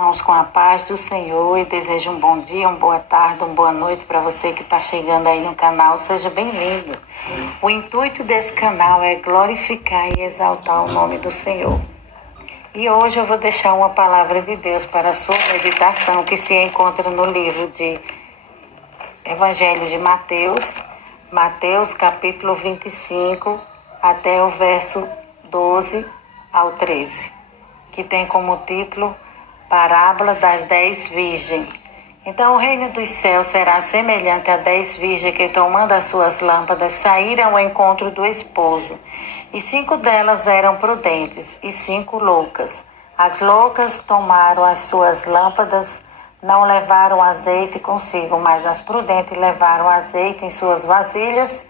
Irmãos, com a paz do Senhor, e desejo um bom dia, uma boa tarde, uma boa noite para você que está chegando aí no canal. Seja bem-vindo. O intuito desse canal é glorificar e exaltar o nome do Senhor. E hoje eu vou deixar uma palavra de Deus para a sua meditação, que se encontra no livro de Evangelho de Mateus, Mateus capítulo 25, até o verso 12 ao 13, que tem como título Parábola das 10 virgens. Então o reino dos céus será semelhante a 10 virgens que, tomando as suas lâmpadas, saíram ao encontro do esposo. E 5 delas eram prudentes e 5 loucas. As loucas tomaram as suas lâmpadas, não levaram azeite consigo, mas as prudentes levaram azeite em suas vasilhas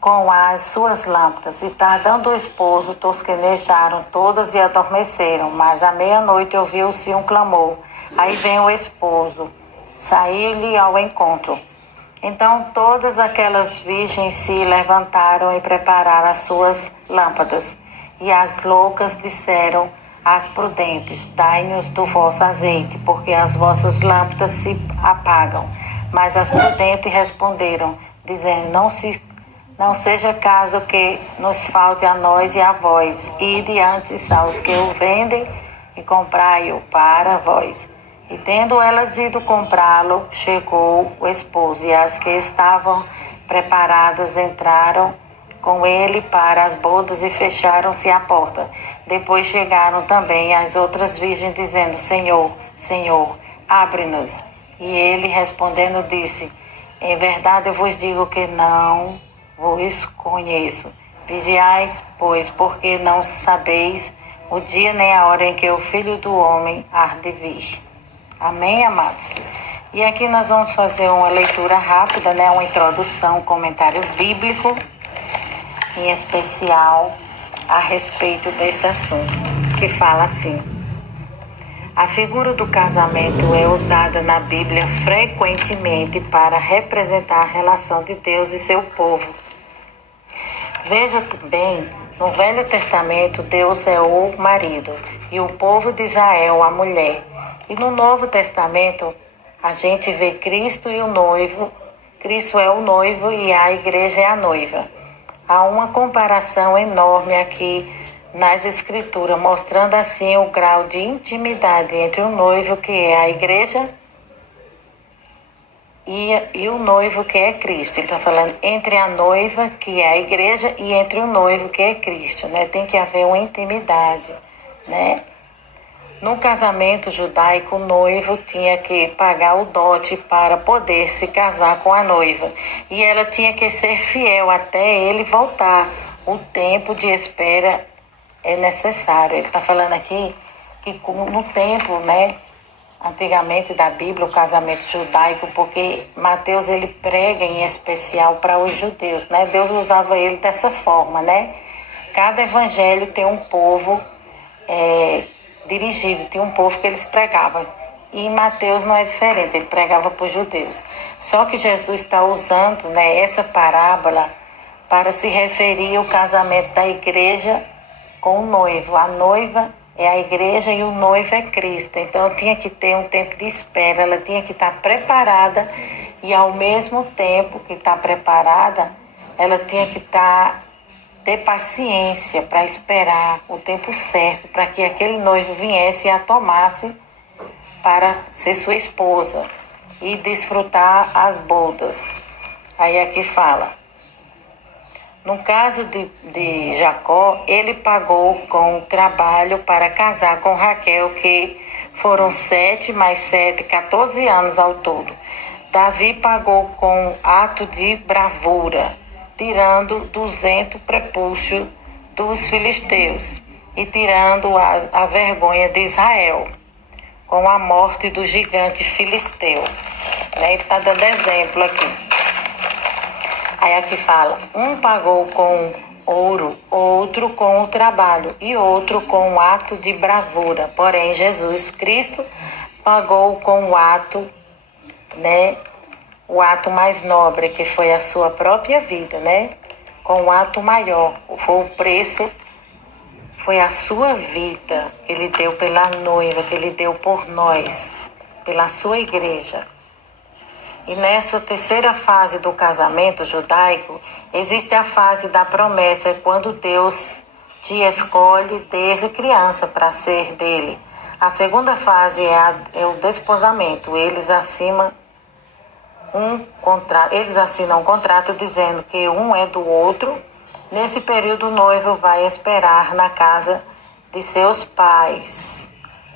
com as suas lâmpadas. E tardando o esposo, tosquenejaram todas e adormeceram. Mas à meia-noite ouviu-se um clamor. Aí vem o esposo, saiu-lhe ao encontro. Então todas aquelas virgens se levantaram e prepararam as suas lâmpadas. E as loucas disseram às prudentes: dai-nos do vosso azeite, porque as vossas lâmpadas se apagam. Mas as prudentes responderam, dizendo: não seja caso que nos falte a nós e a vós. Ide antes aos que o vendem e comprai-o para vós. E tendo elas ido comprá-lo, chegou o esposo, e as que estavam preparadas entraram com ele para as bodas e fecharam-se a porta. Depois chegaram também as outras virgens, dizendo: Senhor, Senhor, abre-nos. E ele respondendo disse: em verdade eu vos digo que não vos conheço. Vigiais, pois, porque não sabeis o dia nem a hora em que o Filho do Homem há de vir. Amém, amados? E aqui nós vamos fazer uma leitura rápida, uma introdução, um comentário bíblico, em especial a respeito desse assunto, que fala assim: a figura do casamento é usada na Bíblia frequentemente para representar a relação de Deus e seu povo. Veja bem, no Velho Testamento, Deus é o marido e o povo de Israel a mulher. E no Novo Testamento, a gente vê Cristo e o noivo. Cristo é o noivo e a igreja é a noiva. Há uma comparação enorme aqui nas Escrituras, mostrando assim o grau de intimidade entre o noivo, que é a igreja, e o noivo, que é Cristo. Ele está falando entre a noiva, que é a igreja, e entre o noivo, que é Cristo, Tem que haver uma intimidade, No casamento judaico, o noivo tinha que pagar o dote para poder se casar com a noiva. E ela tinha que ser fiel até ele voltar. O tempo de espera é necessário. Ele está falando aqui que no tempo, antigamente da Bíblia, o casamento judaico, porque Mateus ele prega em especial para os judeus, Deus usava ele dessa forma, Cada evangelho tem um povo dirigido, tinha um povo que eles pregavam. E Mateus não é diferente, ele pregava para os judeus. Só que Jesus está usando essa parábola para se referir ao casamento da igreja com o noivo. A noiva é a igreja e o noivo é Cristo. Então tinha que ter um tempo de espera, ela tinha que estar preparada, e ao mesmo tempo que está preparada, ela tinha que ter paciência para esperar o tempo certo, para que aquele noivo viesse e a tomasse para ser sua esposa e desfrutar as bodas. Aí aqui fala: no caso de Jacó, ele pagou com trabalho para casar com Raquel, que foram 7 mais 7, 14 anos ao todo. Davi pagou com ato de bravura, tirando 200 prepúcios dos filisteus e tirando a vergonha de Israel, com a morte do gigante filisteu. Ele está dando exemplo aqui. Aí aqui fala: um pagou com ouro, outro com o trabalho e outro com o ato de bravura. Porém, Jesus Cristo pagou com o ato, o ato mais nobre, que foi a sua própria vida, Com o ato maior. Foi o preço Foi a sua vida que Ele deu pela noiva, que Ele deu por nós, pela sua igreja. E nessa terceira fase do casamento judaico, existe a fase da promessa, é quando Deus te escolhe desde criança para ser dele. A segunda fase é o desposamento. Eles assinam um contrato dizendo que um é do outro. Nesse período, o noivo vai esperar na casa de seus pais.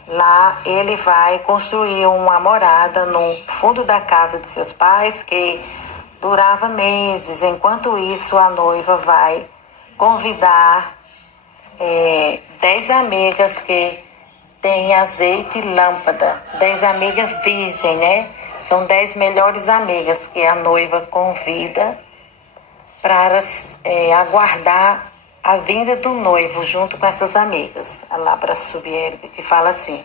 Lá ele vai construir uma morada no fundo da casa de seus pais, que durava meses. Enquanto isso, a noiva vai convidar 10 amigas que têm azeite e lâmpada, 10 amigas virgens, né? São 10 melhores amigas que a noiva convida para aguardar a vinda do noivo junto com essas amigas. A Labra Subier, que fala assim: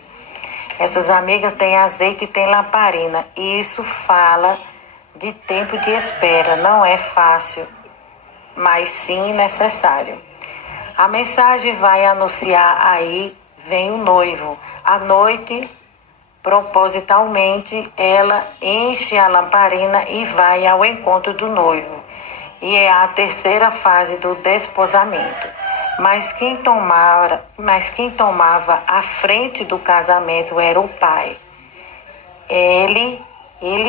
essas amigas têm azeite e têm lamparina. E isso fala de tempo de espera. Não é fácil, mas sim necessário. A mensagem vai anunciar: aí vem o noivo. À noite, propositalmente, ela enche a lamparina e vai ao encontro do noivo. E é a terceira fase do desposamento. Mas quem tomava a frente do casamento era o pai. Ele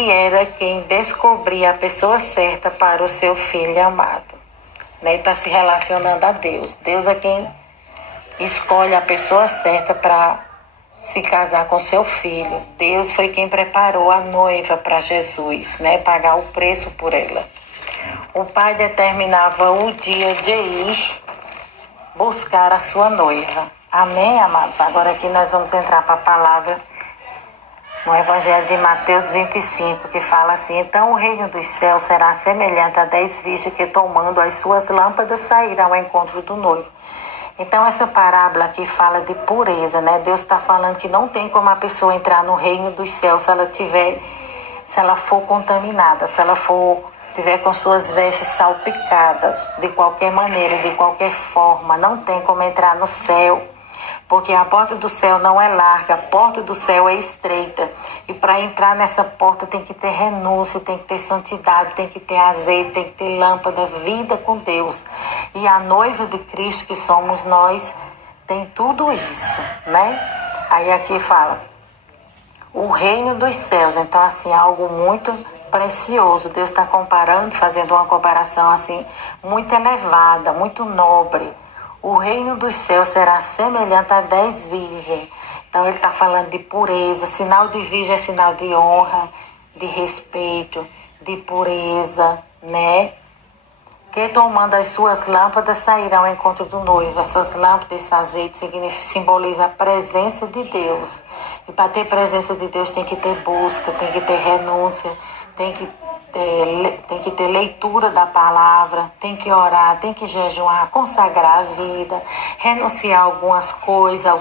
era quem descobria a pessoa certa para o seu filho amado. Né? Está se relacionando a Deus. Deus é quem escolhe a pessoa certa para se casar com seu filho. Deus foi quem preparou a noiva para Jesus, né? Pagar o preço por ela. O pai determinava o dia de ir buscar a sua noiva. Amém, amados? Agora aqui nós vamos entrar para a palavra no Evangelho de Mateus 25, que fala assim: então o reino dos céus será semelhante a 10 virgens que, tomando as suas lâmpadas, saíram ao encontro do noivo. Então essa parábola aqui fala de pureza, né? Deus está falando que não tem como a pessoa entrar no reino dos céus se ela for contaminada, se ela tiver com suas vestes salpicadas, de qualquer maneira, de qualquer forma. Não tem como entrar no céu, porque a porta do céu não é larga, a porta do céu é estreita. E para entrar nessa porta tem que ter renúncia, tem que ter santidade, tem que ter azeite, tem que ter lâmpada, vida com Deus. E a noiva de Cristo, que somos nós, tem tudo isso, né? Aí aqui fala o reino dos céus. Então, assim, algo muito precioso. Deus está comparando, fazendo uma comparação assim, muito elevada, muito nobre. O reino dos céus será semelhante a 10 virgens. Então ele está falando de pureza. Sinal de virgem é sinal de honra, de respeito, de pureza, né? Que tomando as suas lâmpadas sairão ao encontro do noivo. Essas lâmpadas, esse azeite simboliza a presença de Deus. E para ter presença de Deus tem que ter busca, tem que ter renúncia, tem que ter leitura da palavra, tem que orar, tem que jejuar, consagrar a vida, renunciar a algumas coisas,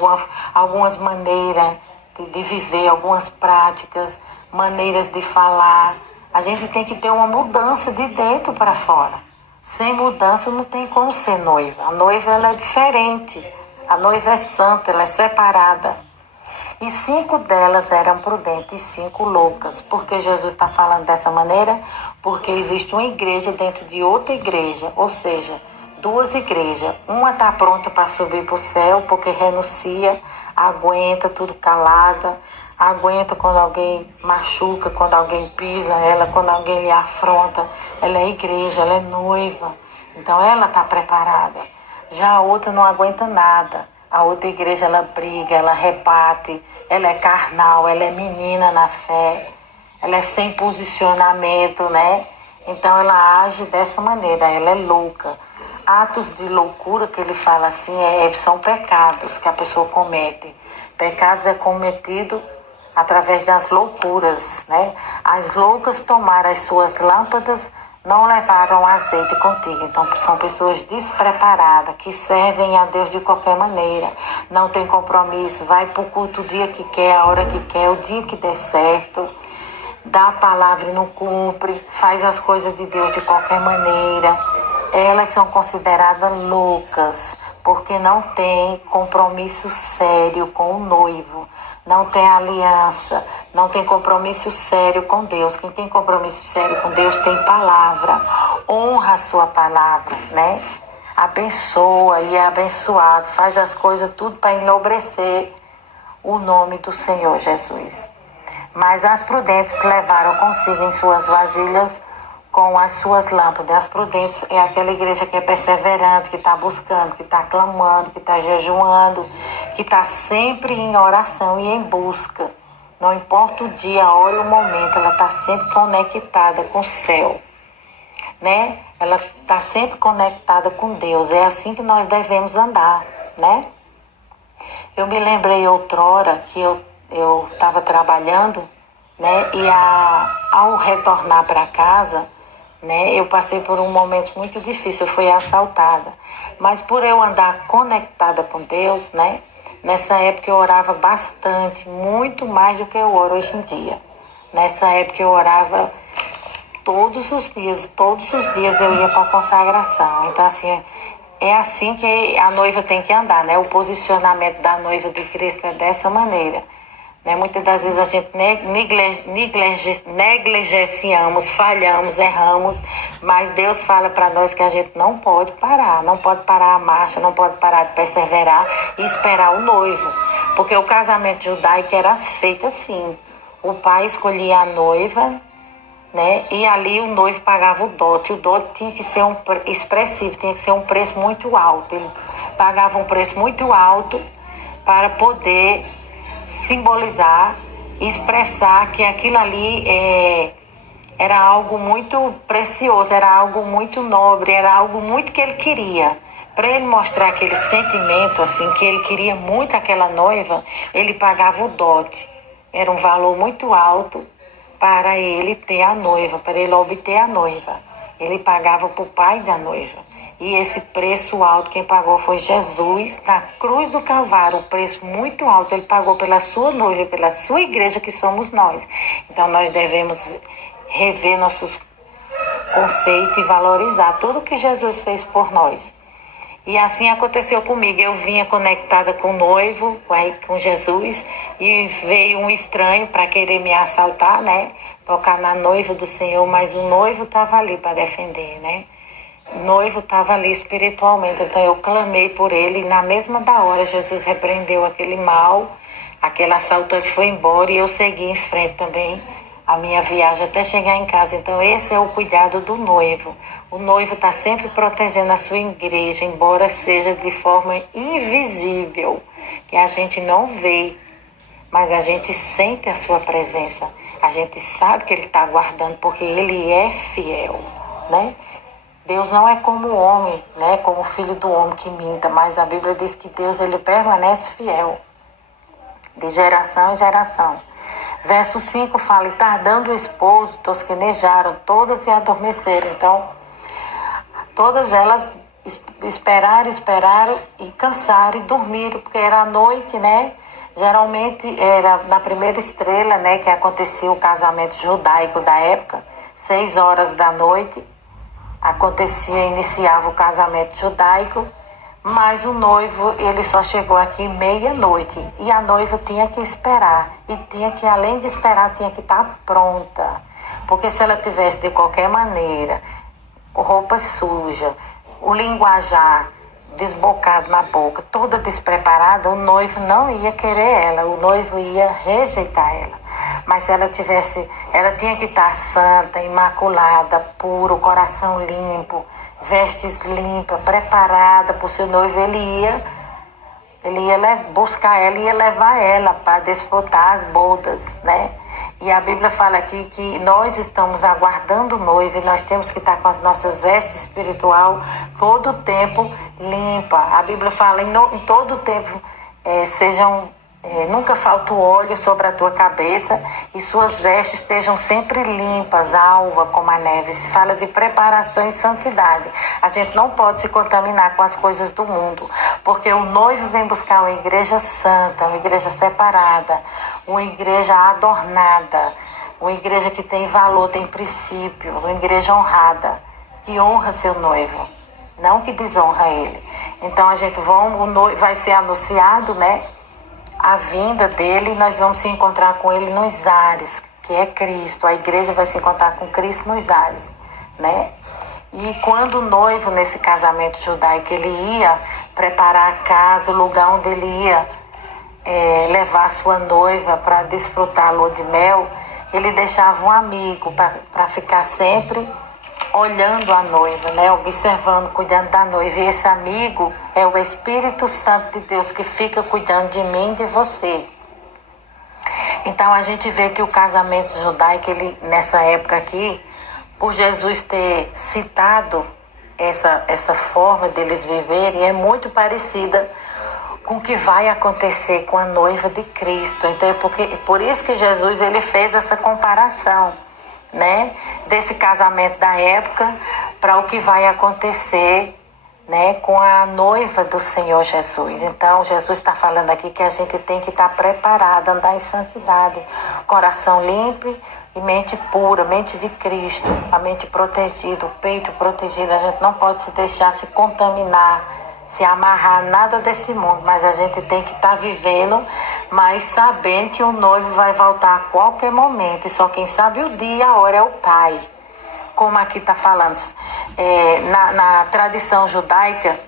algumas maneiras de viver, algumas práticas, maneiras de falar. A gente tem que ter uma mudança de dentro para fora. Sem mudança não tem como ser noiva. A noiva ela é diferente. A noiva é santa, ela é separada. E 5 delas eram prudentes e 5 loucas. Por que Jesus está falando dessa maneira? Porque existe uma igreja dentro de outra igreja. Ou seja, 2 igrejas. Uma está pronta para subir para o céu porque renuncia, aguenta tudo calada. Aguenta quando alguém machuca, quando alguém pisa ela, quando alguém lhe afronta. Ela é igreja, ela é noiva. Então ela está preparada. Já a outra não aguenta nada. A outra igreja ela briga, ela rebate, ela é carnal, ela é menina na fé. Ela é sem posicionamento, né? Então ela age dessa maneira, ela é louca. Atos de loucura que ele fala assim são pecados que a pessoa comete. Pecados é cometido através das loucuras, né? As loucas tomaram as suas lâmpadas, não levaram azeite contigo. Então são pessoas despreparadas, que servem a Deus de qualquer maneira, não tem compromisso, vai para o culto o dia que quer, a hora que quer, o dia que der certo, dá a palavra e não cumpre, faz as coisas de Deus de qualquer maneira. elas são consideradas loucas, porque não tem compromisso sério com o noivo, não tem aliança, não tem compromisso sério com Deus. Quem tem compromisso sério com Deus tem palavra, honra a sua palavra, né? Abençoa e é abençoado, faz as coisas tudo para enobrecer o nome do Senhor Jesus. Mas as prudentes levaram consigo em suas vasilhas com as suas lâmpadas. As prudentes é aquela igreja que é perseverante, que está buscando, que está clamando, que está jejuando, que está sempre em oração e em busca. Não importa o dia, a hora e o momento, ela está sempre conectada com o céu, né? Ela está sempre conectada com Deus. É assim que nós devemos andar, né? Eu me lembrei outrora que eu estava trabalhando, né? E ao retornar para casa, né, eu passei por um momento muito difícil, eu fui assaltada. Mas por eu andar conectada com Deus, né? Nessa época eu orava bastante, muito mais do que eu oro hoje em dia. Nessa época eu orava todos os dias eu ia para a consagração. Então, assim, é assim que a noiva tem que andar, né? O posicionamento da noiva de Cristo é dessa maneira, né? Muitas das vezes a gente negligenciamos, falhamos, erramos, mas Deus fala para nós que a gente não pode parar a marcha, não pode parar de perseverar e esperar o noivo. Porque o casamento judaico era feito assim: o pai escolhia a noiva, né? E ali o noivo pagava o dote. O dote tinha que ser expressivo, tinha que ser um preço muito alto. Ele pagava um preço muito alto para poder simbolizar, expressar que aquilo ali era algo muito precioso, era algo muito nobre, era algo muito que ele queria. Para ele mostrar aquele sentimento, assim, que ele queria muito aquela noiva, ele pagava o dote. Era um valor muito alto para ele ter a noiva, para ele obter a noiva. Ele pagava para o pai da noiva. E esse preço alto, quem pagou foi Jesus, na cruz do Calvário, um preço muito alto. Ele pagou pela sua noiva, pela sua igreja, que somos nós. Então, nós devemos rever nossos conceitos e valorizar tudo que Jesus fez por nós. E assim aconteceu comigo. Eu vinha conectada com o noivo, com Jesus, e veio um estranho para querer me assaltar, né? Tocar na noiva do Senhor, mas o noivo estava ali para defender, né? O noivo estava ali espiritualmente, então eu clamei por ele e na mesma da hora Jesus repreendeu aquele mal, aquele assaltante foi embora e eu segui em frente também a minha viagem até chegar em casa. Então esse é o cuidado do noivo. O noivo está sempre protegendo a sua igreja, embora seja de forma invisível, que a gente não vê, mas a gente sente a sua presença. A gente sabe que ele está guardando porque ele é fiel, né? Deus não é como o homem, né? Como o filho do homem que minta, mas a Bíblia diz que Deus ele permanece fiel de geração em geração. Verso 5 fala: e tardando o esposo, tosquenejaram todas e adormeceram. Então, todas elas esperaram e cansaram e dormiram, porque era a noite, né? Geralmente era na primeira estrela, né? Que acontecia o casamento judaico da época, 6 horas da noite. Iniciava o casamento judaico, mas o noivo, ele só chegou aqui meia-noite, e a noiva tinha que esperar, e tinha que, além de esperar, tinha que estar pronta, porque se ela tivesse de qualquer maneira, roupa suja, o linguajar desbocado na boca, toda despreparada, o noivo não ia querer ela, o noivo ia rejeitar ela. Mas se ela tinha que estar santa, imaculada, pura, o coração limpo, vestes limpas, preparada para o seu noivo. Ele ia buscar ela e ia levar ela para desfrutar as bodas, né? E a Bíblia fala aqui que nós estamos aguardando o noivo e nós temos que estar com as nossas vestes espiritual todo o tempo limpa. A Bíblia fala em todo o tempo nunca falta o óleo sobre a tua cabeça e suas vestes estejam sempre limpas, alva como a neve. Se fala de preparação e santidade. A gente não pode se contaminar com as coisas do mundo, porque o noivo vem buscar uma igreja santa, uma igreja separada, uma igreja adornada, uma igreja que tem valor, tem princípios, uma igreja honrada, que honra seu noivo. não que desonra ele. Então a gente vai ser anunciado, né, a vinda dele, nós vamos se encontrar com ele nos ares, que é Cristo. A igreja vai se encontrar com Cristo nos ares, né? E quando o noivo, nesse casamento judaico, ele ia preparar a casa, o lugar onde ele ia levar a sua noiva para desfrutar a lua de mel, ele deixava um amigo para ficar sempre olhando a noiva, né? Observando, cuidando da noiva. E esse amigo é o Espírito Santo de Deus que fica cuidando de mim e de você. Então a gente vê que o casamento judaico, ele, nessa época aqui, por Jesus ter citado essa forma deles viverem, é muito parecida com o que vai acontecer com a noiva de Cristo. Então por isso que Jesus ele fez essa comparação, né, desse casamento da época para o que vai acontecer, né, com a noiva do Senhor Jesus. Então Jesus está falando aqui que a gente tem que estar preparado, andar em santidade, coração limpo e mente pura, mente de Cristo, a mente protegida, o peito protegido. A gente não pode se deixar se contaminar, se amarrar a nada desse mundo, mas a gente tem que estar vivendo, mas sabendo que o noivo vai voltar a qualquer momento, e só quem sabe o dia e a hora é o Pai. Como aqui está falando, na tradição judaica,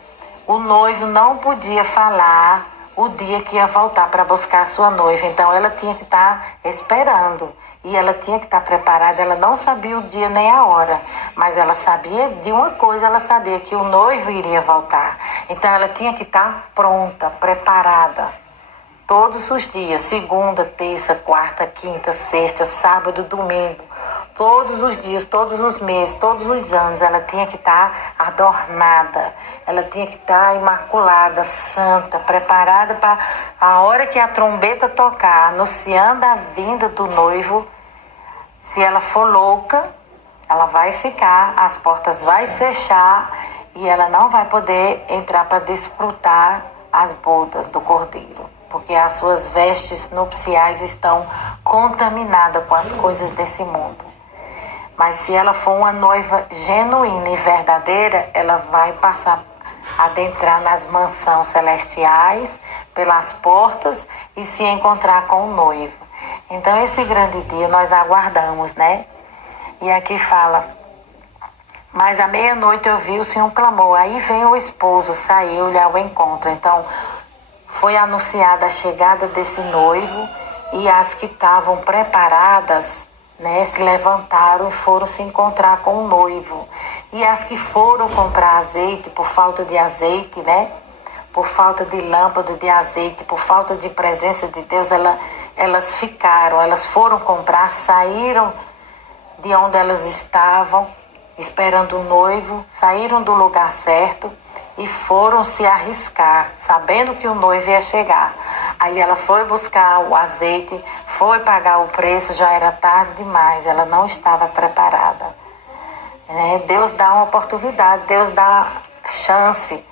o noivo não podia falar o dia que ia voltar para buscar a sua noiva. Então ela tinha que estar esperando e ela tinha que estar preparada. Ela não sabia o dia nem a hora, mas ela sabia de uma coisa, ela sabia que o noivo iria voltar. Então ela tinha que estar pronta, preparada, todos os dias, segunda, terça, quarta, quinta, sexta, sábado, domingo, todos os dias, todos os meses, todos os anos, ela tinha que estar adornada, ela tinha que estar imaculada, santa, preparada para a hora que a trombeta tocar, anunciando a vinda do noivo. Se ela for louca, ela vai ficar, as portas vão fechar e ela não vai poder entrar para desfrutar as bodas do Cordeiro, porque as suas vestes nupciais estão contaminadas com as coisas desse mundo. Mas se ela for uma noiva genuína e verdadeira, ela vai passar a adentrar nas mansões celestiais, pelas portas, e se encontrar com o noivo. Então esse grande dia nós aguardamos, né? E aqui fala: mas à meia-noite eu vi-se um clamor, aí vem o esposo, saiu-lhe ao encontro. Então foi anunciada a chegada desse noivo, e as que estavam preparadas, né, se levantaram e foram se encontrar com o noivo. E as que foram comprar azeite, por falta de azeite, né, por falta de lâmpada de azeite, por falta de presença de Deus, elas foram comprar, saíram de onde elas estavam esperando o noivo, saíram do lugar certo e foram se arriscar, sabendo que o noivo ia chegar. Aí ela foi buscar o azeite, foi pagar o preço, já era tarde demais, ela não estava preparada. Deus dá uma oportunidade, Deus dá chance.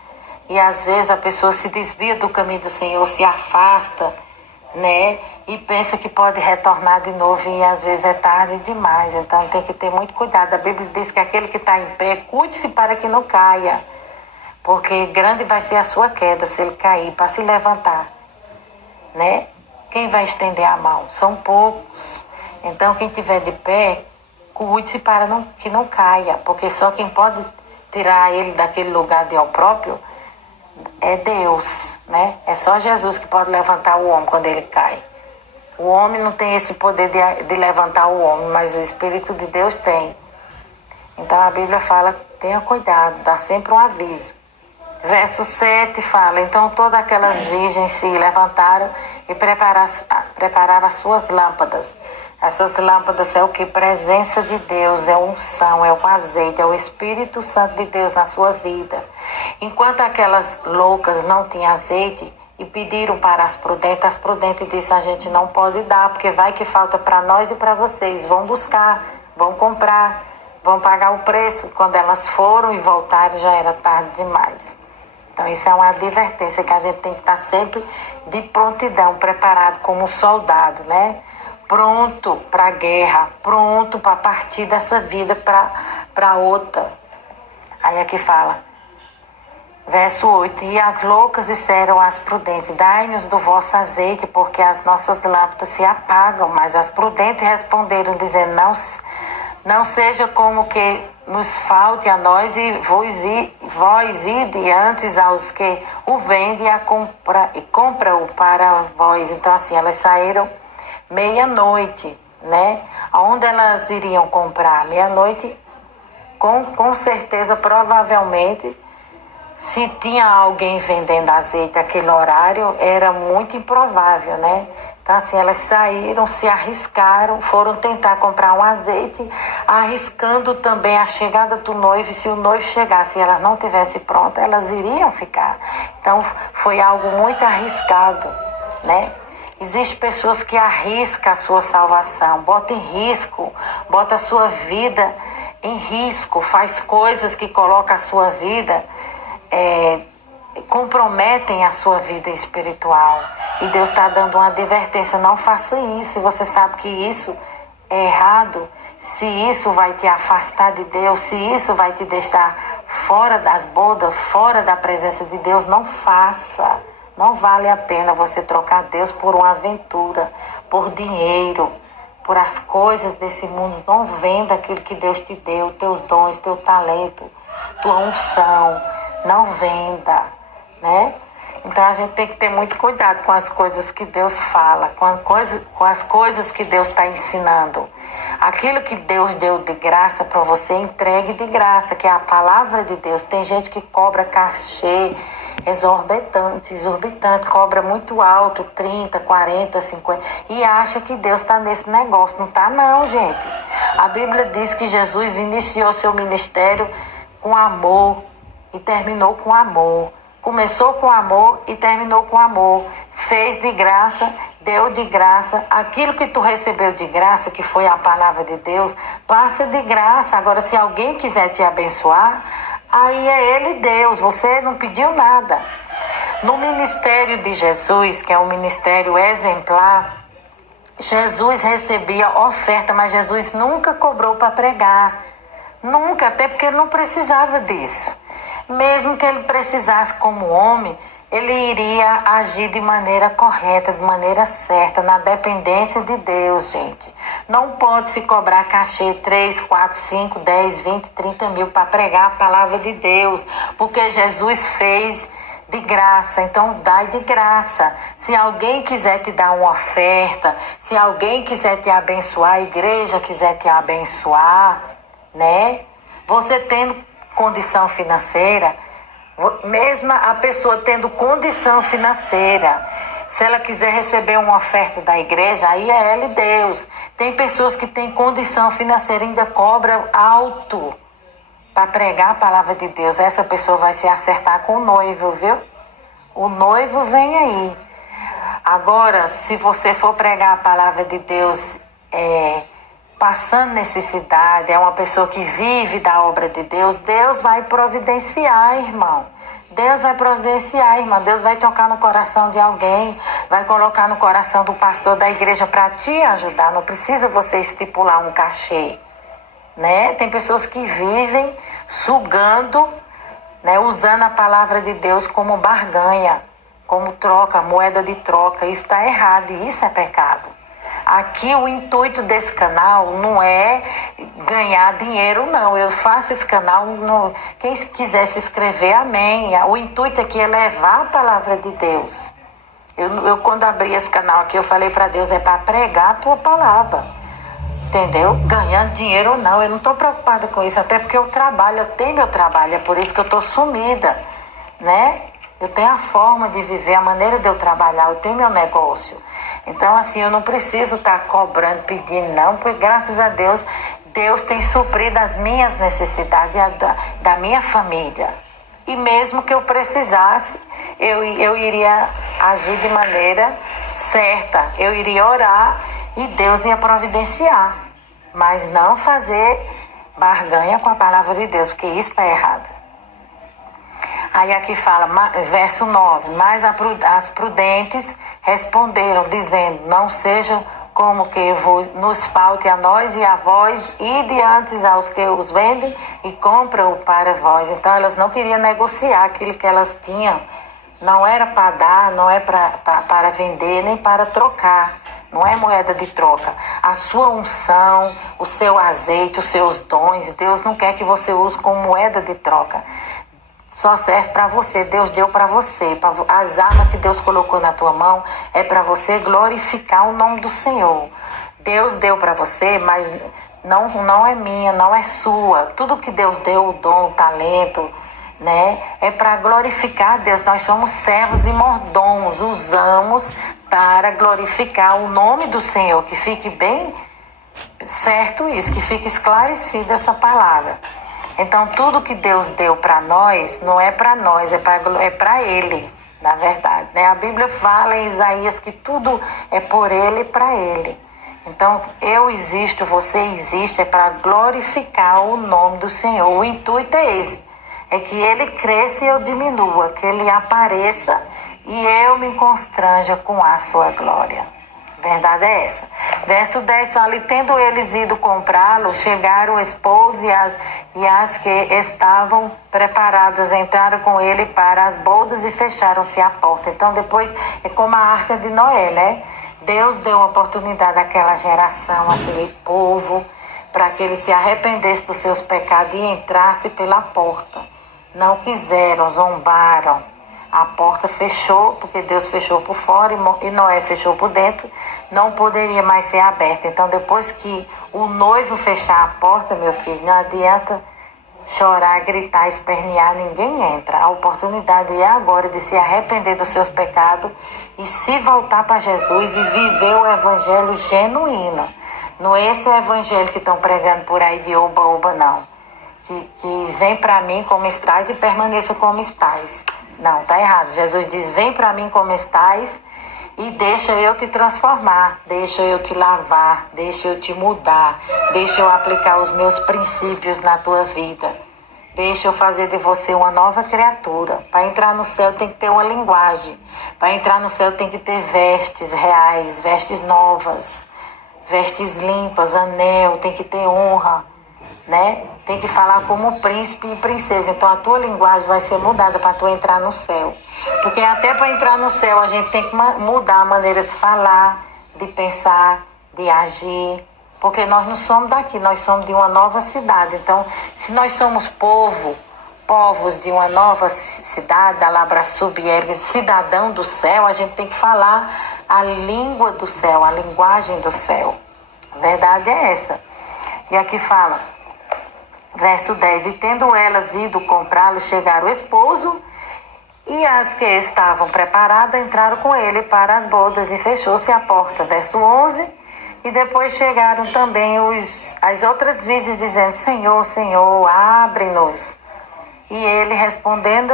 E às vezes a pessoa se desvia do caminho do Senhor, se afasta, né? E pensa que pode retornar de novo, e às vezes é tarde demais. Então tem que ter muito cuidado. A Bíblia diz que aquele que está em pé, cuide-se para que não caia, porque grande vai ser a sua queda se ele cair, para se levantar, né? Quem vai estender a mão? São poucos. Então quem estiver de pé, cuide-se para que não caia, porque só quem pode tirar ele daquele lugar de opróprio é Deus, né? É só Jesus que pode levantar o homem quando ele cai. O homem não tem esse poder de levantar o homem, mas o Espírito de Deus tem. Então a Bíblia fala: tenha cuidado, dá sempre um aviso. Verso 7 fala: então todas aquelas virgens se levantaram e prepararam as suas lâmpadas. Essas lâmpadas é o que? Presença de Deus, é unção, é o azeite, é o Espírito Santo de Deus na sua vida. Enquanto aquelas loucas não tinham azeite e pediram para as prudentes disse: a gente não pode dar, porque vai que falta para nós e para vocês. Vão buscar, vão comprar, vão pagar o preço. Quando elas foram e voltaram, já era tarde demais. Então isso é uma advertência que a gente tem que estar sempre de prontidão, preparado como um soldado, né? Pronto para a guerra, pronto para partir dessa vida para outra. Aí aqui fala: Verso 8: E as loucas disseram às prudentes: Dai-nos do vosso azeite, porque as nossas lâmpadas se apagam. Mas as prudentes responderam, dizendo: Não seja como que nos falte a nós e vós ide antes aos que o vendem e compra-o para vós. Então, assim, elas saíram meia-noite, né? Aonde elas iriam comprar? Meia-noite, com certeza, provavelmente, se tinha alguém vendendo azeite naquele horário, era muito improvável, né? Então, assim, elas saíram, se arriscaram, foram tentar comprar um azeite, arriscando também a chegada do noivo. E se o noivo chegasse e elas não tivessem pronta, elas iriam ficar. Então, foi algo muito arriscado, né? Existem pessoas que arriscam a sua salvação, bota em risco, bota a sua vida em risco, faz coisas que colocam a sua vida, comprometem a sua vida espiritual. E Deus está dando uma advertência: não faça isso. Se você sabe que isso é errado, se isso vai te afastar de Deus, se isso vai te deixar fora das bodas, fora da presença de Deus, não faça. Não vale a pena você trocar Deus por uma aventura, por dinheiro, por as coisas desse mundo. Não venda aquilo que Deus te deu, teus dons, teu talento, tua unção. Não venda, né? Então a gente tem que ter muito cuidado com as coisas que Deus fala, com as coisas que Deus está ensinando. Aquilo que Deus deu de graça para você, entregue de graça, que é a palavra de Deus. Tem gente que cobra cachê exorbitante, cobra muito alto, 30, 40, 50, e acha que Deus está nesse negócio. Não está não, gente. A Bíblia diz que Jesus iniciou seu ministério com amor e terminou com amor. Começou com amor e terminou com amor. Fez de graça, deu de graça. Aquilo que tu recebeu de graça, que foi a palavra de Deus, passa de graça. Agora, se alguém quiser te abençoar, aí é Ele Deus. Você não pediu nada. No ministério de Jesus, que é um ministério exemplar, Jesus recebia oferta, mas Jesus nunca cobrou para pregar. Nunca, até porque ele não precisava disso. Mesmo que ele precisasse como homem, ele iria agir de maneira correta, de maneira certa, na dependência de Deus, gente. Não pode se cobrar cachê 3, 4, 5, 10, 20, 30 mil para pregar a palavra de Deus, porque Jesus fez de graça. Então, dai de graça. Se alguém quiser te dar uma oferta, se alguém quiser te abençoar, a igreja quiser te abençoar, né? Você tendo condição financeira, mesmo a pessoa tendo condição financeira, se ela quiser receber uma oferta da igreja, aí é ela e Deus. Tem pessoas que têm condição financeira e ainda cobram alto para pregar a palavra de Deus. Essa pessoa vai se acertar com o noivo, viu? O noivo vem aí. Agora, se você for pregar a palavra de Deus, passando necessidade, é uma pessoa que vive da obra de Deus, Deus vai providenciar, irmão. Deus vai providenciar, irmã. Deus vai tocar no coração de alguém, vai colocar no coração do pastor da igreja para te ajudar. Não precisa você estipular um cachê, né? Tem pessoas que vivem sugando, né, usando a palavra de Deus como barganha, como troca, moeda de troca. Isso está errado e isso é pecado. Aqui o intuito desse canal não é ganhar dinheiro, não. Eu faço esse canal, quem quiser se inscrever, amém. O intuito aqui é levar a palavra de Deus. Eu quando abri esse canal aqui, eu falei para Deus, é para pregar a tua palavra. Entendeu? Ganhando dinheiro ou não, eu não estou preocupada com isso, até porque eu trabalho, eu tenho meu trabalho, é por isso que eu estou sumida, né? Eu tenho a forma de viver, a maneira de eu trabalhar, eu tenho meu negócio. Então, assim, eu não preciso estar cobrando, pedindo, não, porque graças a Deus, Deus tem suprido as minhas necessidades, da minha família. E mesmo que eu precisasse, eu iria agir de maneira certa, eu iria orar e Deus ia providenciar. Mas não fazer barganha com a palavra de Deus, porque isso está errado. Aí aqui fala, verso 9, mas as prudentes responderam, dizendo, não seja como que nos falte a nós e a vós, e diante aos que os vendem e compram para vós. Então elas não queriam negociar aquilo que elas tinham. Não era para dar, não é para vender, nem para trocar. Não é moeda de troca. A sua unção, o seu azeite, os seus dons, Deus não quer que você use como moeda de troca. Só serve para você, Deus deu para você. As armas que Deus colocou na tua mão é para você glorificar o nome do Senhor. Deus deu para você, mas não é minha, não é sua. Tudo que Deus deu, o dom, o talento, né, é para glorificar Deus. Nós somos servos e mordomos, usamos para glorificar o nome do Senhor. Que fique bem certo isso, que fique esclarecida essa palavra. Então, tudo que Deus deu para nós, não é para nós, é para Ele, na verdade, né? A Bíblia fala em Isaías que tudo é por Ele e para Ele. Então, eu existo, você existe, é para glorificar o nome do Senhor. O intuito é esse, é que Ele cresça e eu diminua, que Ele apareça e eu me constranja com a sua glória. Verdade é essa. Verso 10 fala: e tendo eles ido comprá-lo, chegaram o esposo e as que estavam preparadas entraram com ele para as bodas e fecharam-se a porta. Então depois é como a arca de Noé, né? Deus deu uma oportunidade àquela geração, àquele povo, para que eles se arrependessem dos seus pecados e entrassem pela porta. Não quiseram, zombaram. A porta fechou, porque Deus fechou por fora e Noé fechou por dentro, não poderia mais ser aberta. Então, depois que o noivo fechar a porta, meu filho, não adianta chorar, gritar, espernear, ninguém entra. A oportunidade é agora de se arrepender dos seus pecados e se voltar para Jesus e viver o evangelho genuíno. Não é esse evangelho que estão pregando por aí de oba-oba, não. Que vem para mim como estás e permaneça como estás. Não, tá errado. Jesus diz: vem para mim como estás e deixa eu te transformar, deixa eu te lavar, deixa eu te mudar, deixa eu aplicar os meus princípios na tua vida, deixa eu fazer de você uma nova criatura. Para entrar no céu tem que ter uma linguagem, para entrar no céu tem que ter vestes reais, vestes novas, vestes limpas, anel, tem que ter honra, né? Tem que falar como príncipe e princesa. Então a tua linguagem vai ser mudada para tu entrar no céu. Porque até para entrar no céu a gente tem que mudar a maneira de falar, de pensar, de agir. Porque nós não somos daqui, nós somos de uma nova cidade. Então, se nós somos povos de uma nova cidade, da Labra Subiergue, cidadão do céu, a gente tem que falar a língua do céu, a linguagem do céu. A verdade é essa. E aqui fala, verso 10, e tendo elas ido comprá-lo, chegaram o esposo e as que estavam preparadas entraram com ele para as bodas e fechou-se a porta. Verso 11, e depois chegaram também as outras virgens dizendo: Senhor, Senhor, abre-nos. E ele respondendo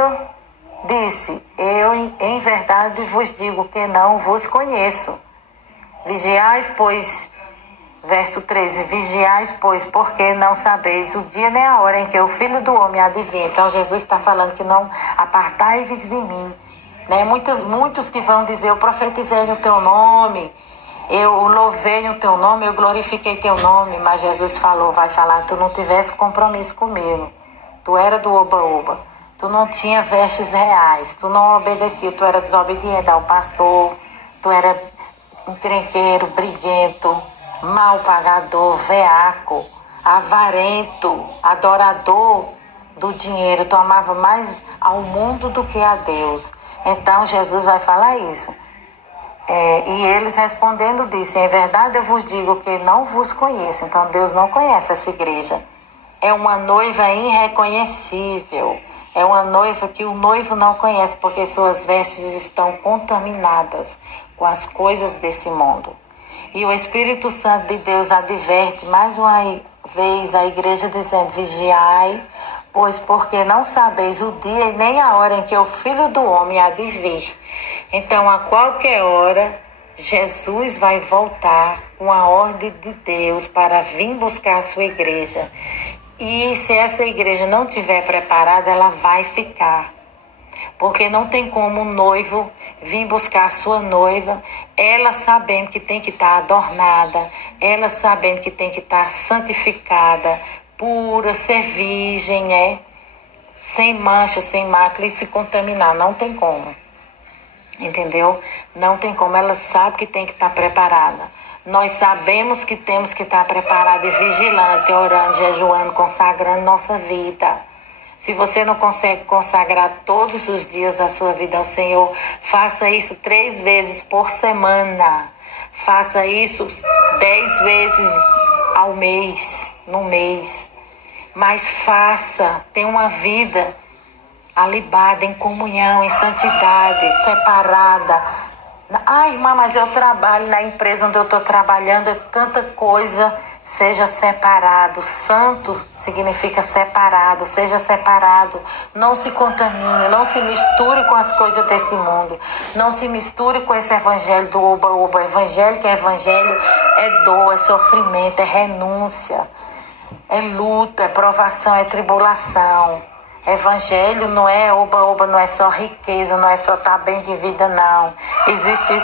disse: eu em verdade vos digo que não vos conheço. Vigiais, pois... Verso 13, vigiais, pois, porque não sabeis o dia nem a hora em que o Filho do Homem há de vir. Então, Jesus está falando que não apartai-vos de mim. Né? Muitos que vão dizer: eu profetizei no teu nome, eu louvei no teu nome, eu glorifiquei teu nome. Mas Jesus vai falar: tu não tivesse compromisso comigo. Tu era do oba-oba. Tu não tinha vestes reais. Tu não obedecia. Tu era desobediente ao pastor. Tu era encrenqueiro, briguento, mal pagador, veaco, avarento, adorador do dinheiro. Tu amava mais ao mundo do que a Deus. Então Jesus vai falar isso. E eles respondendo disse: em verdade eu vos digo que não vos conheço. Então Deus não conhece essa igreja. É uma noiva irreconhecível. É uma noiva que o noivo não conhece, porque suas vestes estão contaminadas com as coisas desse mundo. E o Espírito Santo de Deus adverte mais uma vez a igreja dizendo: vigiai, pois porque não sabeis o dia e nem a hora em que o Filho do Homem há de vir. Então, a qualquer hora, Jesus vai voltar com a ordem de Deus para vir buscar a sua igreja. E se essa igreja não estiver preparada, ela vai ficar. Porque não tem como um noivo vir buscar a sua noiva, ela sabendo que tem que estar adornada, ela sabendo que tem que estar santificada, pura, ser virgem, sem mancha, sem mácula e se contaminar. Não tem como. Entendeu? Não tem como. Ela sabe que tem que estar preparada. Nós sabemos que temos que estar preparada e vigilante, orando, jejuando, consagrando nossa vida. Se você não consegue consagrar todos os dias a sua vida ao Senhor, faça isso 3 vezes por semana. Faça isso 10 vezes ao mês, no mês. Mas faça, tenha uma vida alibada em comunhão, em santidade, separada. Ai, irmã, mas eu trabalho na empresa onde eu estou trabalhando, é tanta coisa. Seja separado. Santo significa separado. Seja separado. Não se contamine, não se misture com as coisas desse mundo. Não se misture com esse evangelho do oba-oba. Evangelho que é evangelho é dor, é sofrimento, é renúncia, é luta, é provação, é tribulação. Evangelho não é oba-oba, não é só riqueza, não é só estar bem de vida, não. Existem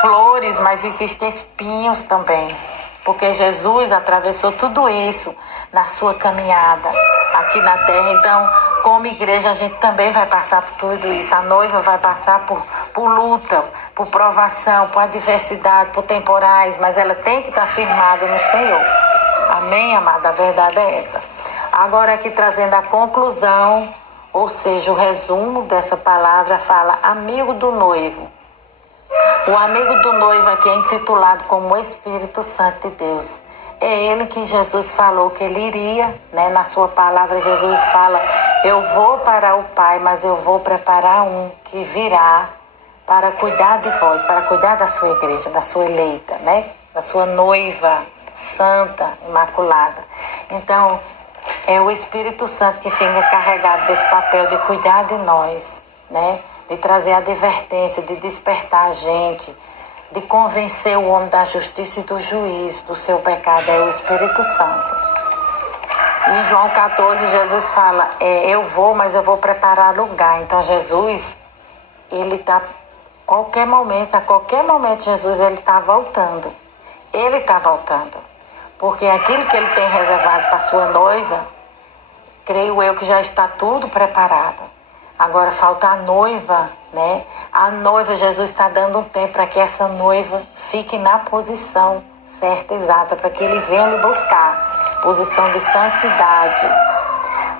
flores, mas existem espinhos também. Porque Jesus atravessou tudo isso na sua caminhada aqui na terra. Então, como igreja, a gente também vai passar por tudo isso. A noiva vai passar por luta, por provação, por adversidade, por temporais. Mas ela tem que estar firmada no Senhor. Amém, amada? A verdade é essa. Agora aqui trazendo a conclusão, ou seja, o resumo dessa palavra, fala amigo do noivo. O amigo do noivo aqui é intitulado como o Espírito Santo de Deus. É ele que Jesus falou que ele iria, Na sua palavra Jesus fala, eu vou para o Pai, mas eu vou preparar um que virá para cuidar de vós, para cuidar da sua igreja, da sua eleita, Da sua noiva santa, imaculada. Então, é o Espírito Santo que fica carregado desse papel de cuidar de nós, De trazer advertência, de despertar a gente, de convencer o homem da justiça e do juízo do seu pecado, é o Espírito Santo. Em João 14, Jesus fala, eu vou, mas eu vou preparar lugar. Então Jesus, ele está, a qualquer momento Jesus, ele está voltando. Ele está voltando. Porque aquilo que ele tem reservado para a sua noiva, creio eu que já está tudo preparado. Agora falta a noiva, A noiva, Jesus está dando um tempo para que essa noiva fique na posição certa, exata, para que ele venha lhe buscar. Posição de santidade.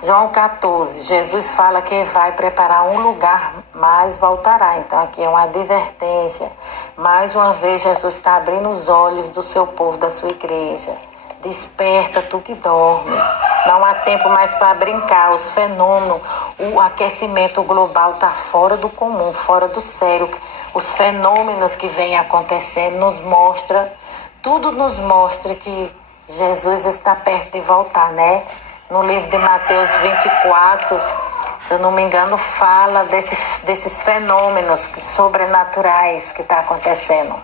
João 14, Jesus fala que vai preparar um lugar, mas voltará. Então aqui é uma advertência. Mais uma vez Jesus está abrindo os olhos do seu povo, da sua igreja. Desperta, tu que dormes. Não há tempo mais para brincar. Os fenômenos, o aquecimento global está fora do comum, fora do sério. Os fenômenos que vêm acontecendo tudo nos mostra que Jesus está perto de voltar, No livro de Mateus 24, se eu não me engano, fala desses fenômenos sobrenaturais que estão acontecendo.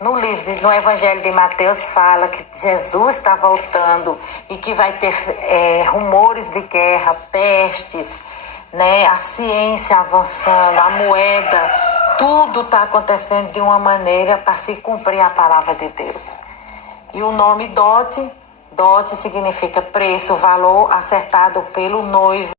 No Evangelho de Mateus fala que Jesus está voltando e que vai ter rumores de guerra, pestes, a ciência avançando, a moeda, tudo está acontecendo de uma maneira para se cumprir a palavra de Deus. E o nome dote significa preço, valor acertado pelo noivo